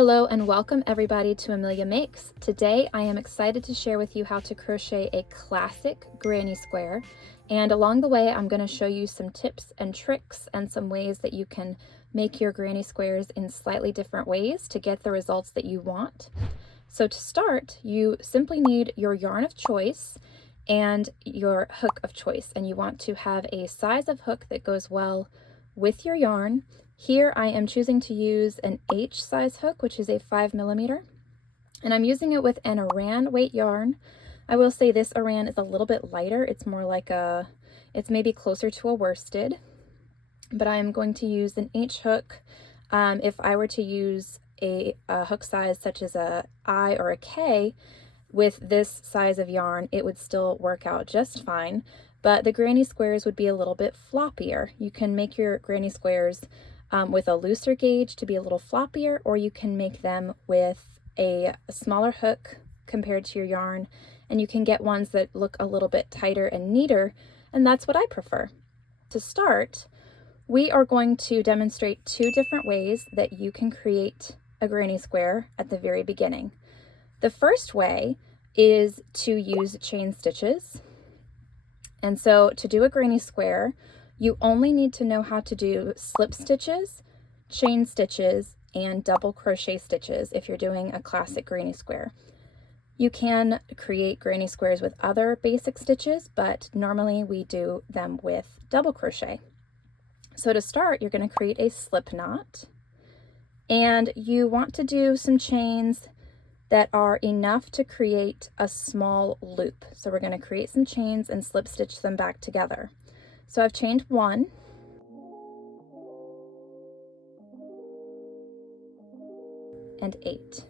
Hello and welcome everybody to Amelia Makes. Today I am excited to share with you how to crochet a classic granny square, and along the way I'm going to show you some tips and tricks and some ways that you can make your granny squares in slightly different ways to get the results that you want. So to start, you simply need your yarn of choice and your hook of choice, and you want to have a size of hook that goes well with your yarn. Here I am choosing to use an H size hook, which is a 5mm, and I'm using it with an Aran weight yarn. I will say this Aran is a little bit lighter. It's more like it's maybe closer to a worsted, but I'm going to use an H hook. If I were to use a hook size such as a I or a K with this size of yarn, it would still work out just fine, but the granny squares would be a little bit floppier. You can make your granny squares with a looser gauge to be a little floppier, or you can make them with a smaller hook compared to your yarn, and you can get ones that look a little bit tighter and neater, and that's what I prefer. To start, we are going to demonstrate two different ways that you can create a granny square at the very beginning. The first way is to use chain stitches. And so to do a granny square, you only need to know how to do slip stitches, chain stitches, and double crochet stitches if you're doing a classic granny square. You can create granny squares with other basic stitches, but normally we do them with double crochet. So to start, you're going to create a slip knot, and you want to do some chains that are enough to create a small loop. So we're going to create some chains and slip stitch them back together. So I've chained 1, and 8.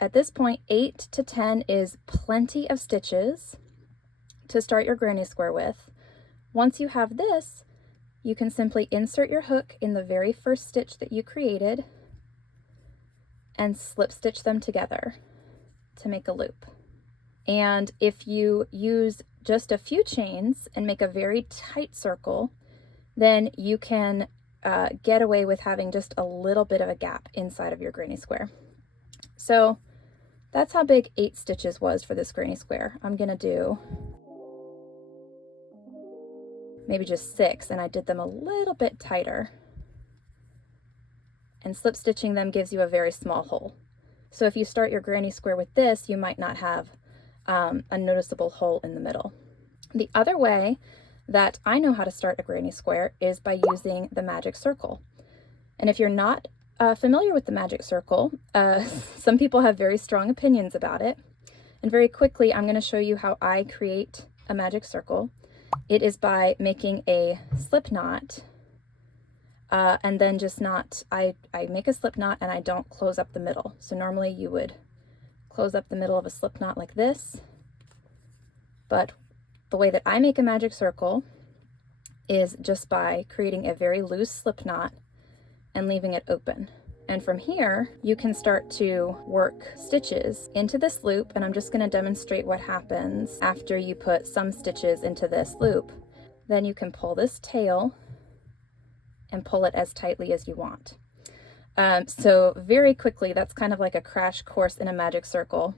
At this point, 8 to 10 is plenty of stitches to start your granny square with. Once you have this, you can simply insert your hook in the very first stitch that you created and slip stitch them together to make a loop. And if you use just a few chains and make a very tight circle, then you can get away with having just a little bit of a gap inside of your granny square. So that's how big 8 stitches was for this granny square. I'm gonna do maybe just 6, and I did them a little bit tighter. And slip stitching them gives you a very small hole. So if you start your granny square with this, you might not have a noticeable hole in the middle. The other way that I know how to start a granny square is by using the magic circle. And if you're not familiar with the magic circle, some people have very strong opinions about it. And very quickly, I'm going to show you how I create a magic circle. It is by making a slip knot, and then just I make a slip knot and I don't close up the middle. So normally you would close up the middle of a slip knot like this, but the way that I make a magic circle is just by creating a very loose slip knot and leaving it open. And from here, you can start to work stitches into this loop, and I'm just going to demonstrate what happens after you put some stitches into this loop. Then you can pull this tail and pull it as tightly as you want. So very quickly, that's kind of like a crash course in a magic circle.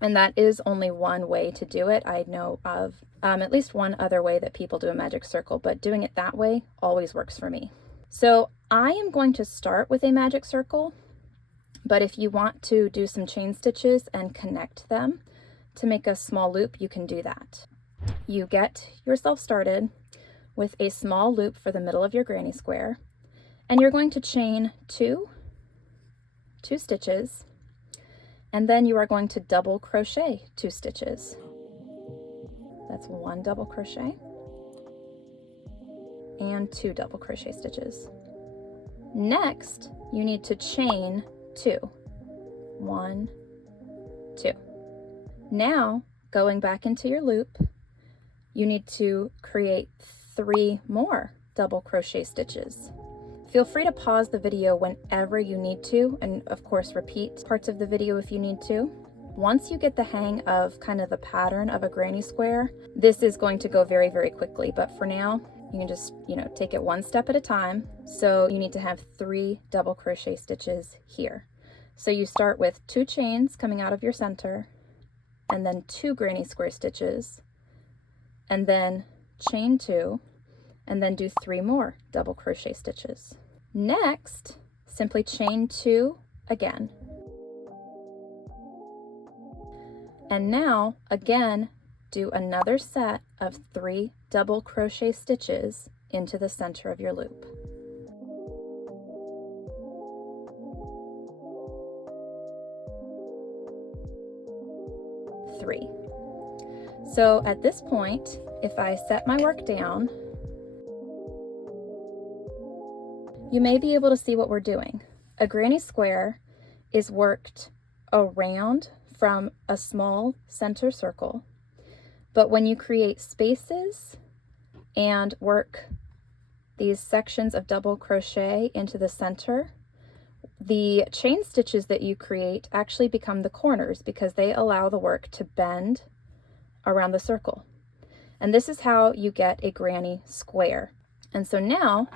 And that is only one way to do it. I know of at least one other way that people do a magic circle, but doing it that way always works for me. So I am going to start with a magic circle, but if you want to do some chain stitches and connect them to make a small loop, you can do that. You get yourself started with a small loop for the middle of your granny square, and you're going to chain two stitches, and then you are going to double crochet 2 stitches. That's 1 double crochet and 2 double crochet stitches. Next, you need to chain 2. 1, 2. Now, going back into your loop, you need to create 3 more double crochet stitches. Feel free to pause the video whenever you need to, and of course repeat parts of the video if you need to. Once you get the hang of kind of the pattern of a granny square, this is going to go very, very quickly, but for now, you can just, take it one step at a time. So you need to have 3 double crochet stitches here. So you start with 2 chains coming out of your center, and then 2 granny square stitches, and then chain 2, and then do 3 more double crochet stitches. Next, simply chain 2 again. And now, again, do another set of 3 double crochet stitches into the center of your loop. Three. So at this point, if I set my work down, you may be able to see what we're doing. A granny square is worked around from a small center circle, but when you create spaces and work these sections of double crochet into the center, the chain stitches that you create actually become the corners because they allow the work to bend around the circle. And this is how you get a granny square. And so now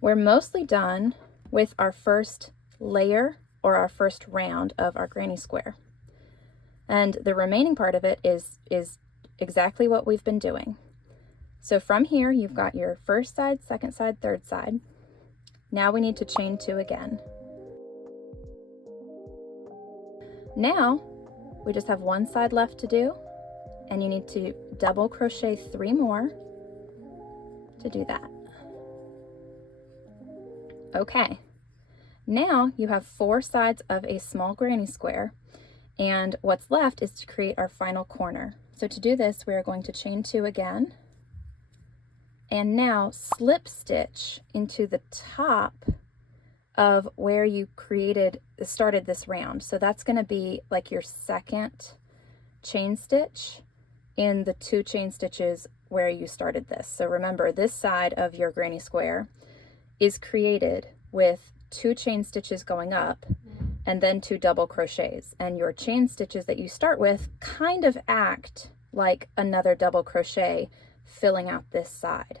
we're mostly done with our first layer or our first round of our granny square. And the remaining part of it is exactly what we've been doing. So from here, you've got your first side, second side, third side. Now we need to chain 2 again. Now we just have one side left to do, and you need to double crochet 3 more to do that. Okay, now you have 4 sides of a small granny square, and what's left is to create our final corner. So to do this, we are going to chain 2 again, and now slip stitch into the top of where you started this round. So that's going to be like your second chain stitch in the 2 chain stitches where you started this. So remember, this side of your granny square is created with 2 chain stitches going up and then 2 double crochets, and your chain stitches that you start with kind of act like another double crochet filling out this side.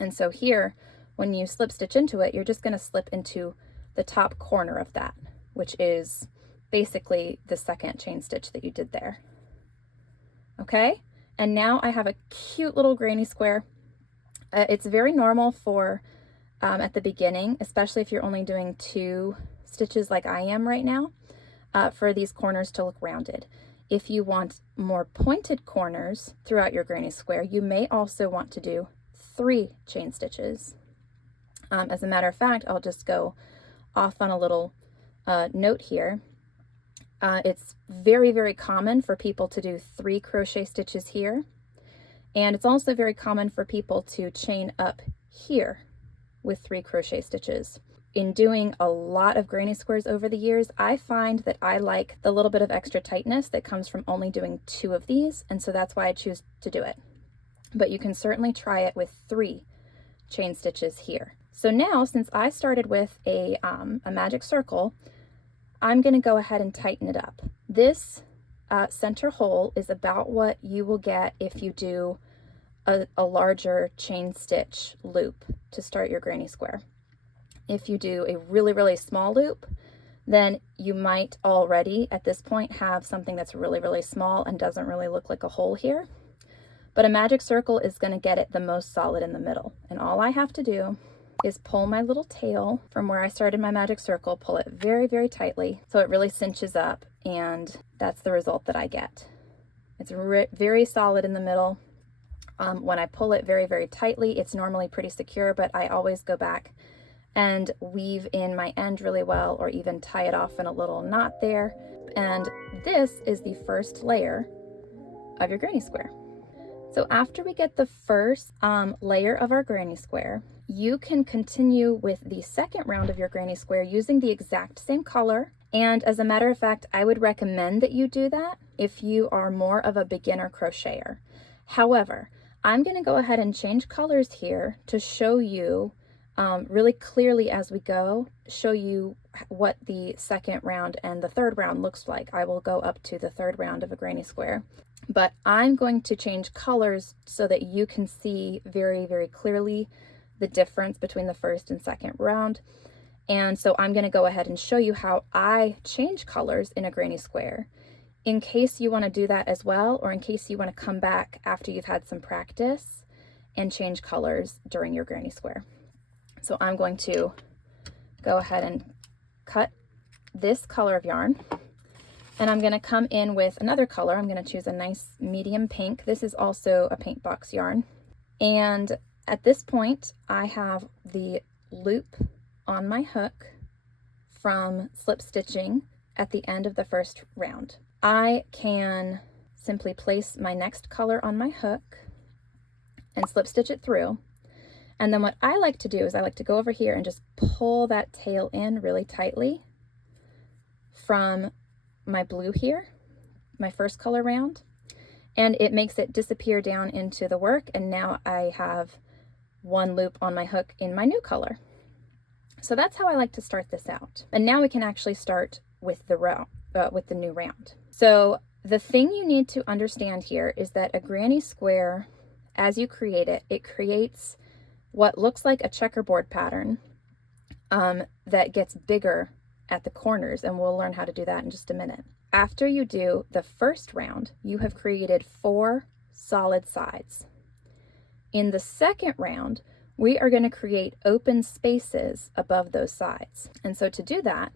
And so here, when you slip stitch into it, you're just going to slip into the top corner of that, which is basically the second chain stitch that you did there. Okay, and now I have a cute little granny square. It's very normal for at the beginning, especially if you're only doing 2 stitches like I am right now, for these corners to look rounded. If you want more pointed corners throughout your granny square, you may also want to do 3 chain stitches. As a matter of fact, I'll just go off on a little note here. It's very, very common for people to do 3 crochet stitches here. And it's also very common for people to chain up here with 3 crochet stitches. In doing a lot of granny squares over the years, I find that I like the little bit of extra tightness that comes from only doing 2 of these, and so that's why I choose to do it. But you can certainly try it with 3 chain stitches here. So now, since I started with a magic circle, I'm going to go ahead and tighten it up. This center hole is about what you will get if you do a larger chain stitch loop to start your granny square. If you do a really, really small loop, then you might already at this point have something that's really, really small and doesn't really look like a hole here. But a magic circle is going to get it the most solid in the middle. And all I have to do is pull my little tail from where I started my magic circle, pull it very, very tightly so it really cinches up, and that's the result that I get. It's very solid in the middle. When I pull it very, very tightly, it's normally pretty secure, but I always go back and weave in my end really well, or even tie it off in a little knot there. And this is the first layer of your granny square. So after we get the first layer of our granny square, you can continue with the second round of your granny square using the exact same color. And as a matter of fact, I would recommend that you do that if you are more of a beginner crocheter. However, I'm going to go ahead and change colors here to show you really clearly as we go, show you what the second round and the third round looks like. I will go up to the third round of a granny square, but I'm going to change colors so that you can see very, very clearly the difference between the first and second round. And so I'm going to go ahead and show you how I change colors in a granny square, in case you want to do that as well, or in case you want to come back after you've had some practice and change colors during your granny square. So I'm going to go ahead and cut this color of yarn, and I'm going to come in with another color. I'm going to choose a nice medium pink. This is also a paint box yarn. And at this point, I have the loop on my hook from slip stitching at the end of the first round. I can simply place my next color on my hook and slip stitch it through. And then what I like to do is I like to go over here and just pull that tail in really tightly from my blue here, my first color round, and it makes it disappear down into the work, and now I have one loop on my hook in my new color. So that's how I like to start this out. And now we can actually start with the new round. So the thing you need to understand here is that a granny square, as you create it, it creates what looks like a checkerboard pattern that gets bigger at the corners, and we'll learn how to do that in just a minute. After you do the first round, you have created 4 solid sides. In the second round, we are going to create open spaces above those sides. And so to do that,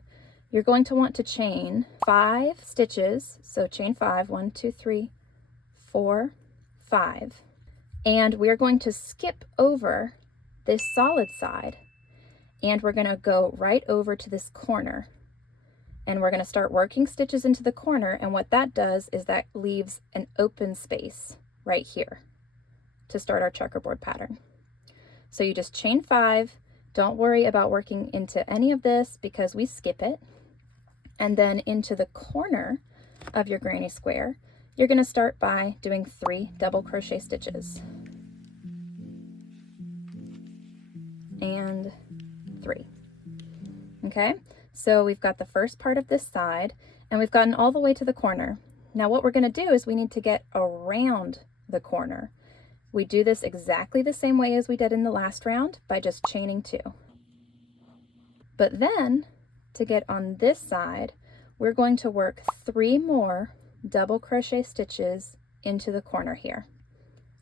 you're going to want to chain 5 stitches. So chain 5, 1, 2, 3, 4, 5. And we're going to skip over this solid side, and we're going to go right over to this corner, and we're going to start working stitches into the corner. And what that does is that leaves an open space right here to start our checkerboard pattern. So you just chain 5. Don't worry about working into any of this because we skip it. And then into the corner of your granny square, you're going to start by doing 3 double crochet stitches. And 3. Okay, so we've got the first part of this side, and we've gotten all the way to the corner. Now what we're going to do is we need to get around the corner. We do this exactly the same way as we did in the last round by just chaining 2. But then to get on this side, we're going to work 3 more double crochet stitches into the corner here.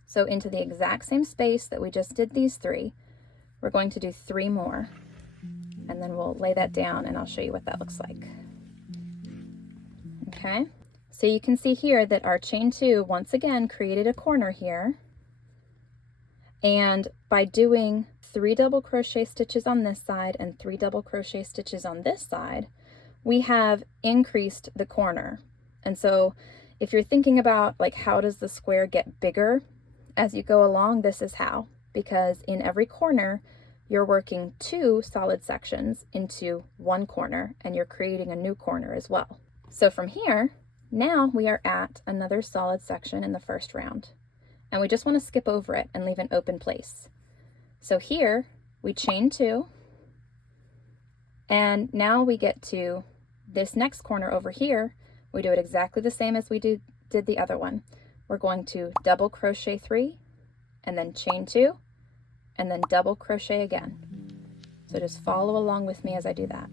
So into the exact same space that we just did these 3, we're going to do 3 more, and then we'll lay that down and I'll show you what that looks like. Okay, so you can see here that our chain 2 once again created a corner here, and by doing 3 double crochet stitches on this side and 3 double crochet stitches on this side, we have increased the corner. And so if you're thinking about like how does the square get bigger as you go along, this is how. Because in every corner, you're working 2 solid sections into 1 corner, and you're creating a new corner as well. So from here, now we are at another solid section in the first round, and we just want to skip over it and leave an open place. So here we chain 2, and now we get to this next corner over here. We do it exactly the same as we did the other one. We're going to double crochet 3, and then chain 2, and then double crochet again. So just follow along with me as I do that.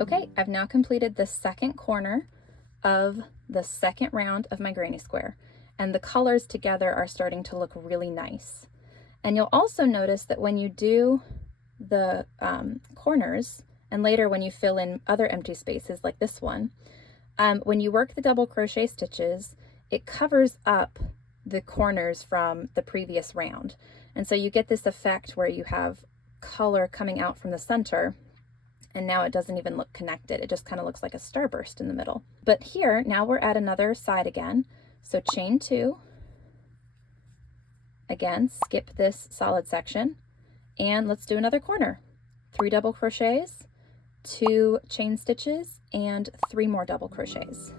Okay, I've now completed the second corner of the second round of my granny square, and the colors together are starting to look really nice. And you'll also notice that when you do the corners, and later when you fill in other empty spaces like this one, when you work the double crochet stitches, it covers up the corners from the previous round. And so you get this effect where you have color coming out from the center, and now it doesn't even look connected. It just kind of looks like a starburst in the middle. But here, now we're at another side again. So chain 2, again, skip this solid section, and let's do another corner. 3 double crochets, 2 chain stitches, and 3 more double crochets.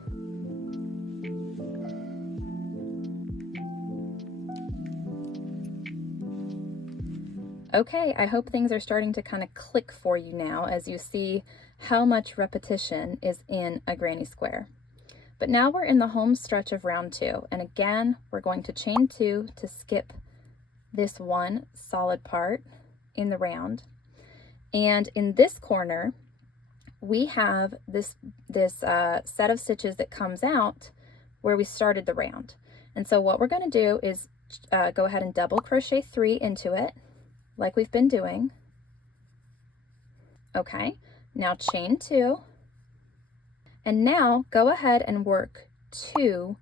Okay, I hope things are starting to kind of click for you now as you see how much repetition is in a granny square. But now we're in the home stretch of round 2, and again we're going to chain 2 to skip this one solid part in the round. And in this corner we have this set of stitches that comes out where we started the round. And so what we're going to do is go ahead and double crochet 3 into it like we've been doing. Okay, now chain 2, and now go ahead and work 2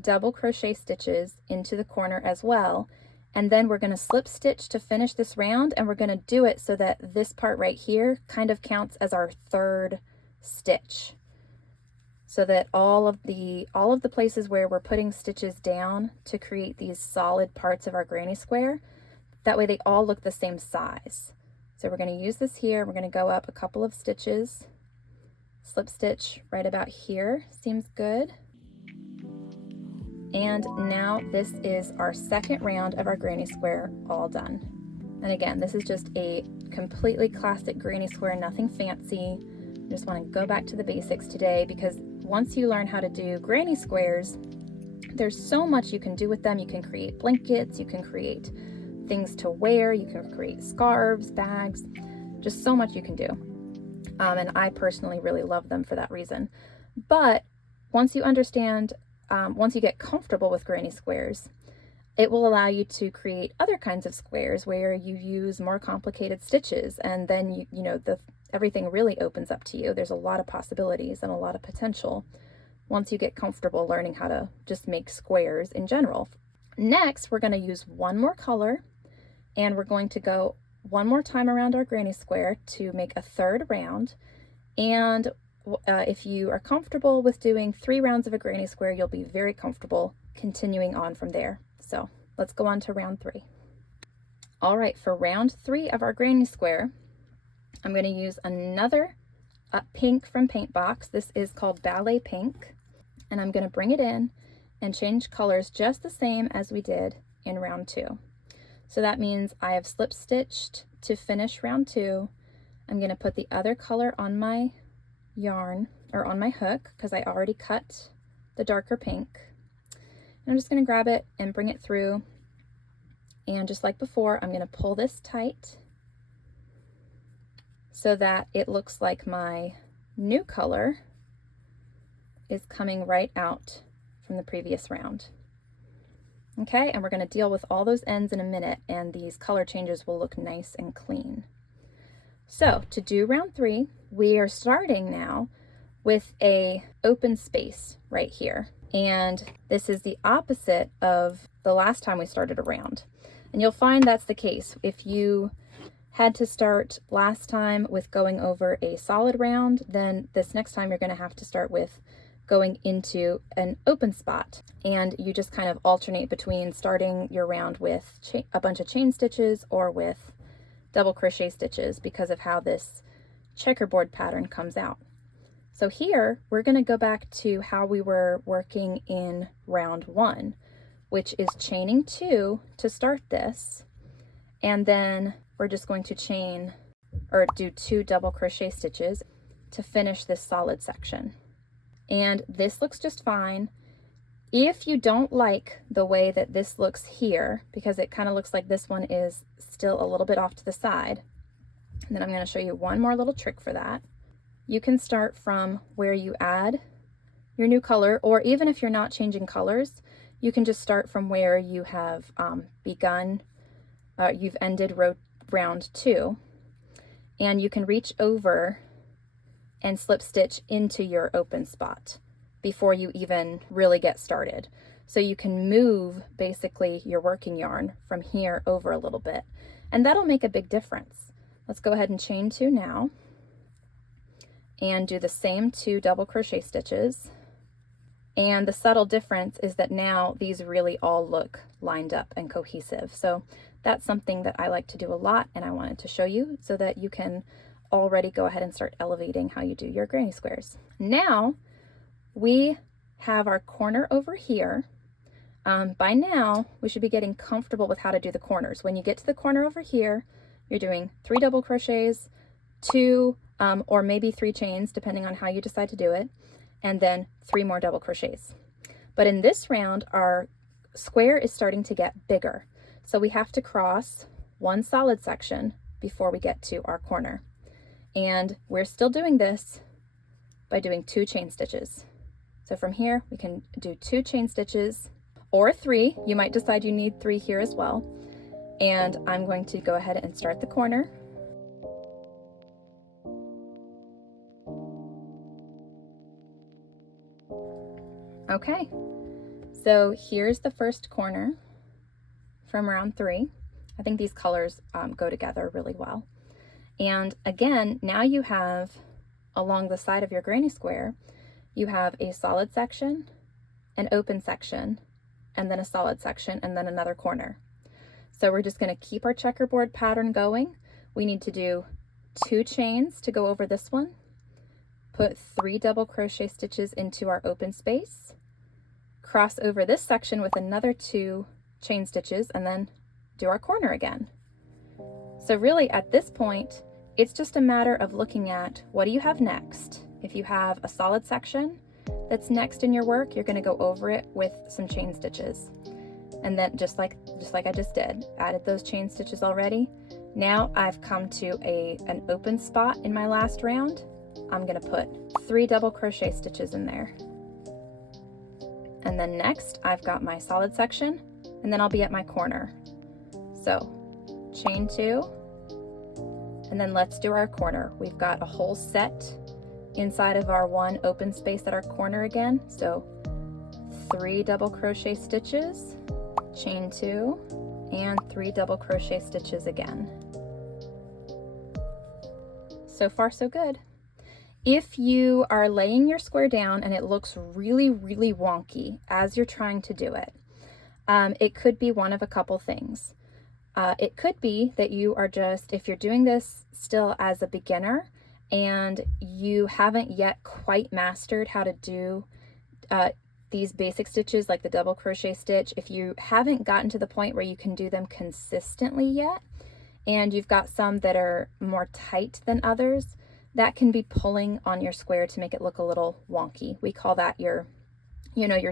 double crochet stitches into the corner as well, and then we're going to slip stitch to finish this round, and we're going to do it so that this part right here kind of counts as our 3rd stitch, so that all of the places where we're putting stitches down to create these solid parts of our granny square, that way they all look the same size. So we're going to use this here. We're going to go up a couple of stitches, slip stitch right about here seems good. And now this is our 2nd round of our granny square all done. And again, this is just a completely classic granny square, nothing fancy. I just want to go back to the basics today, because once you learn how to do granny squares, there's so much you can do with them. You can create blankets, you can create things to wear, you can create scarves, bags, just so much you can do. And I personally really love them for that reason. But once you understand, once you get comfortable with granny squares, it will allow you to create other kinds of squares where you use more complicated stitches, and then everything really opens up to you. There's a lot of possibilities and a lot of potential once you get comfortable learning how to just make squares in general. Next, we're going to use one more color, and we're going to go one more time around our granny square to make a 3rd round. And if you are comfortable with doing 3 rounds of a granny square, you'll be very comfortable continuing on from there. So let's go on to round 3. All right, for round 3 of our granny square, I'm going to use another pink from Paint Box. This is called Ballet Pink, and I'm going to bring it in and change colors just the same as we did in round 2. So that means I have slip stitched to finish round 2. I'm going to put the other color on my yarn, or on my hook, because I already cut the darker pink. And I'm just going to grab it and bring it through, and just like before, I'm going to pull this tight so that it looks like my new color is coming right out from the previous round. Okay, and we're going to deal with all those ends in a minute, and these color changes will look nice and clean. So to do round 3, we are starting now with a open space right here. And this is the opposite of the last time we started a round. And you'll find that's the case. If you had to start last time with going over a solid round, then this next time you're going to have to start with going into an open spot, and you just kind of alternate between starting your round with a bunch of chain stitches or with double crochet stitches because of how this checkerboard pattern comes out. So here we're going to go back to how we were working in round 1, which is chaining 2 to start this, and then we're just going to chain or do 2 double crochet stitches to finish this solid section. And this looks just fine. If you don't like the way that this looks here, because it kind of looks like this one is still a little bit off to the side, and then I'm going to show you one more little trick for that. You can start from where you add your new color, or even if you're not changing colors, you can just start from where you have you've ended round 2, and you can reach over and slip stitch into your open spot before you even really get started. So you can move basically your working yarn from here over a little bit, and that'll make a big difference. Let's go ahead and chain 2 now and do the same 2 double crochet stitches. And the subtle difference is that now these really all look lined up and cohesive. So that's something that I like to do a lot, and I wanted to show you so that you can already go ahead and start elevating how you do your granny squares. Now we have our corner over here. By now we should be getting comfortable with how to do the corners. When you get to the corner over here, you're doing 3 double crochets, 2 or maybe 3 chains depending on how you decide to do it, and then 3 more double crochets. But in this round, our square is starting to get bigger. So we have to cross 1 solid section before we get to our corner. And we're still doing this by doing 2 chain stitches. So from here, we can do 2 chain stitches or 3. You might decide you need 3 here as well. And I'm going to go ahead and start the corner. Okay, so here's the first corner from round 3. I think these colors go together really well. And again, now you have, along the side of your granny square, you have a solid section, an open section, and then a solid section, and then another corner. So we're just going to keep our checkerboard pattern going. We need to do 2 chains to go over this one, put 3 double crochet stitches into our open space, cross over this section with another 2 chain stitches, and then do our corner again. So really at this point, it's just a matter of looking at what do you have next. If you have a solid section that's next in your work, you're going to go over it with some chain stitches. And then just like I just did, added those chain stitches already. Now I've come to an open spot in my last round. I'm going to put 3 double crochet stitches in there. And then next I've got my solid section, and then I'll be at my corner. So chain 2, and then let's do our corner. We've got a whole set inside of our 1 open space at our corner again. So 3 double crochet stitches, chain 2, and 3 double crochet stitches again. So far so good. If you are laying your square down and it looks really, really wonky as you're trying to do it, it could be one of a couple things. It could be that you are just, if you're doing this still as a beginner and you haven't yet quite mastered how to do these basic stitches like the double crochet stitch, if you haven't gotten to the point where you can do them consistently yet, and you've got some that are more tight than others, that can be pulling on your square to make it look a little wonky. We call that your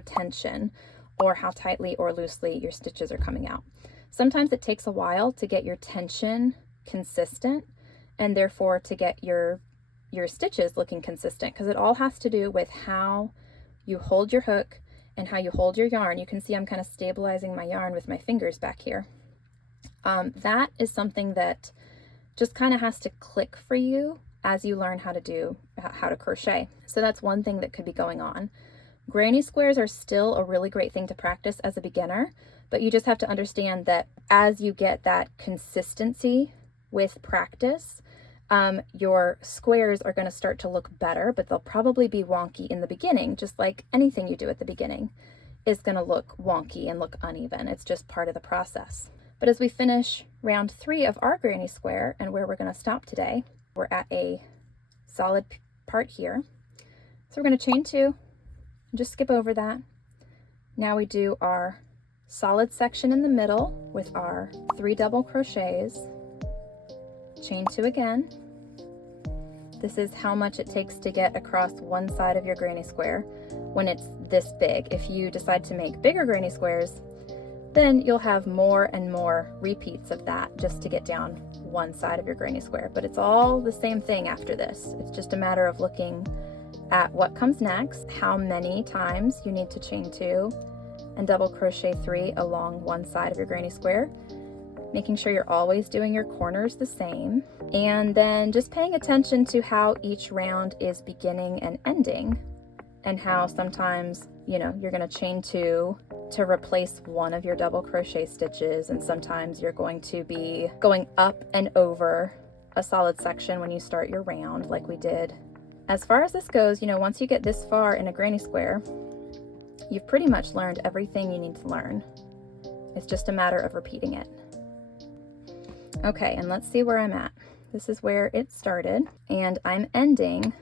tension, or how tightly or loosely your stitches are coming out. Sometimes it takes a while to get your tension consistent, and therefore to get your stitches looking consistent, because it all has to do with how you hold your hook and how you hold your yarn. You can see I'm kind of stabilizing my yarn with my fingers back here. That is something that just kind of has to click for you as you learn how to crochet. So that's one thing that could be going on. Granny squares are still a really great thing to practice as a beginner, but you just have to understand that as you get that consistency with practice, your squares are going to start to look better, but they'll probably be wonky in the beginning, just like anything you do at the beginning is going to look wonky and look uneven. It's just part of the process. But as we finish round 3 of our granny square, and where we're going to stop today, we're at a solid part here. So we're going to chain 2, just skip over that. Now we do our solid section in the middle with our 3 double crochets, chain 2 again. This is how much it takes to get across one side of your granny square when it's this big. If you decide to make bigger granny squares, then you'll have more and more repeats of that just to get down one side of your granny square. But it's all the same thing after this. It's just a matter of looking at what comes next, how many times you need to chain 2 and double crochet 3 along one side of your granny square, making sure you're always doing your corners the same, and then just paying attention to how each round is beginning and ending, and how sometimes, you know, you're going to chain 2 to replace one of your double crochet stitches, and sometimes you're going to be going up and over a solid section when you start your round like we did. As far as this goes, you know, once you get this far in a granny square, you've pretty much learned everything you need to learn. It's just a matter of repeating it. Okay, and let's see where I'm at. This is where it started, and I'm ending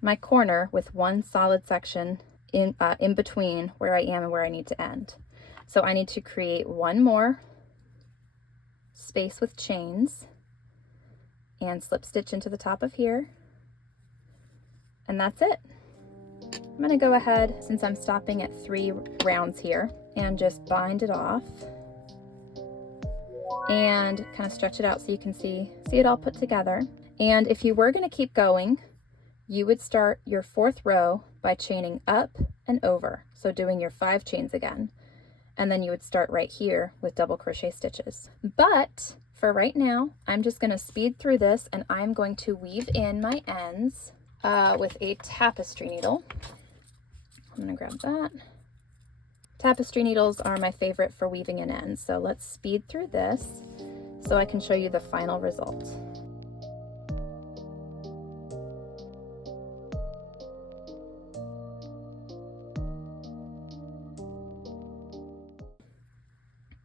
my corner with one solid section in between where I am and where I need to end. So I need to create one more space with chains and slip stitch into the top of here, and that's it. I'm gonna go ahead, since I'm stopping at 3 rounds here, and just bind it off and kind of stretch it out so you can see it all put together. And if you were gonna keep going, you would start your 4th row by chaining up and over, so doing your 5 chains again. And then you would start right here with double crochet stitches. But for right now, I'm just gonna speed through this, and I'm going to weave in my ends with a tapestry needle. I'm gonna grab that. Tapestry needles are my favorite for weaving in ends, so let's speed through this so I can show you the final result.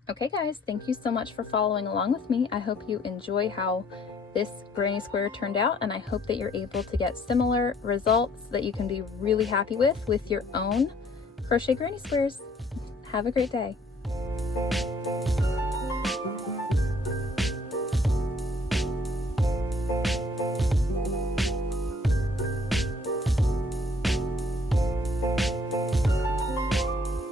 Okay guys, thank you so much for following along with me. I hope you enjoy how this granny square turned out, and I hope that you're able to get similar results that you can be really happy with your own crochet granny squares. Have a great day.